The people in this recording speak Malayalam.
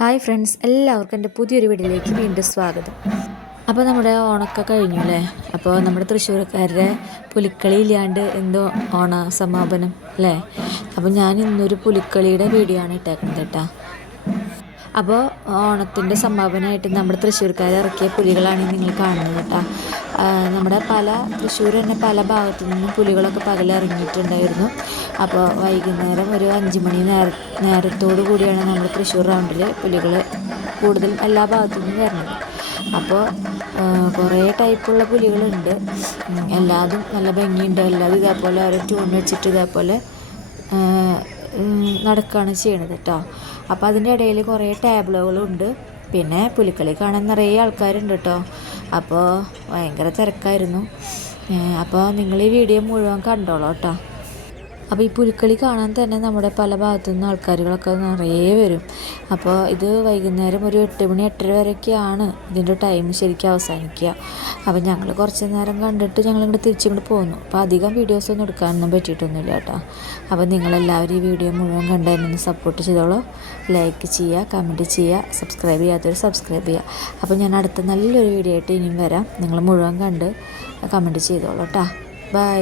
ഹായ് ഫ്രണ്ട്സ്, എല്ലാവർക്കും എൻ്റെ പുതിയൊരു വീഡിയോയിലേക്ക് വീണ്ടും സ്വാഗതം. അപ്പോൾ നമ്മുടെ ഓണമൊക്കെ കഴിഞ്ഞു അല്ലേ? അപ്പോൾ നമ്മുടെ തൃശ്ശൂർക്കാരുടെ പുലിക്കളി ഇല്ലാണ്ട് എന്തോ ഓണ സമാപനം അല്ലേ? അപ്പോൾ ഞാൻ ഇന്നൊരു പുലിക്കളിയുടെ വീഡിയോ ആണ് ഇട്ടേക്കുന്നത് കേട്ടോ. അപ്പോൾ ഓണത്തിൻ്റെ സമാപനമായിട്ട് നമ്മുടെ തൃശ്ശൂർക്കാർ ഇറക്കിയ പുലികളാണ് നിങ്ങൾ കാണുന്നത് കേട്ടോ. നമ്മുടെ തൃശ്ശൂർ തന്നെ പല ഭാഗത്തു നിന്നും പുലികളൊക്കെ പകലിറങ്ങിയിട്ടുണ്ടായിരുന്നു. അപ്പോൾ വൈകുന്നേരം ഒരു 5 മണി നേരത്തോടു കൂടിയാണ് നമ്മുടെ തൃശ്ശൂർ റൗണ്ടിൽ പുലികൾ കൂടുതൽ എല്ലാ ഭാഗത്തു നിന്നും വരുന്നത്. അപ്പോൾ കുറേ ടൈപ്പുള്ള പുലികളുണ്ട്. എല്ലാതും നല്ല ഭംഗിയുണ്ട്. എല്ലാതും ഇതേപോലെ ഓരോ ട്യൂൺ വെച്ചിട്ട് ഇതേപോലെ നടക്കുകയാണ് ചെയ്യണത് കേട്ടോ. അപ്പോൾ അതിൻ്റെ ഇടയിൽ കുറേ ടേബിളുകളുണ്ട്. പിന്നെ പുലിക്കളി കാണാൻ നിറയെ ആൾക്കാരുണ്ട് കേട്ടോ. അപ്പോൾ ഭയങ്കര തിരക്കായിരുന്നു. അപ്പോൾ നിങ്ങൾ ഈ വീഡിയോ മുഴുവൻ കണ്ടോളൂ കേട്ടോ. അപ്പോൾ ഈ പുലിക്കളി കാണാൻ തന്നെ നമ്മുടെ പല ഭാഗത്തു നിന്ന് ആൾക്കാരുകളൊക്കെ നിറയെ വരും. അപ്പോൾ ഇത് വൈകുന്നേരം ഒരു 8 മണി 8:30 വരെയൊക്കെയാണ് ഇതിൻ്റെ ടൈം ശരിക്കും അവസാനിക്കുക. അപ്പോൾ ഞങ്ങൾ കുറച്ച് നേരം കണ്ടിട്ട് ഞങ്ങളിങ്ങോട്ട് തിരിച്ചിങ്ങോട്ട് പോന്നു. അപ്പോൾ അധികം വീഡിയോസൊന്നും എടുക്കാനൊന്നും പറ്റിയിട്ടൊന്നുമില്ല കേട്ടോ. അപ്പോൾ നിങ്ങളെല്ലാവരും ഈ വീഡിയോ മുഴുവൻ കണ്ട് എന്നെ സപ്പോർട്ട് ചെയ്തോളൂ. ലൈക്ക് ചെയ്യുക, കമൻറ്റ് ചെയ്യുക, സബ്സ്ക്രൈബ് ചെയ്യാത്തവർ സബ്സ്ക്രൈബ് ചെയ്യുക. അപ്പോൾ ഞാൻ അടുത്ത നല്ലൊരു വീഡിയോ ആയിട്ട് ഇനിയും വരാം. നിങ്ങൾ മുഴുവൻ കണ്ട് കമൻറ്റ് ചെയ്തോളൂ കേട്ടോ. ബൈ.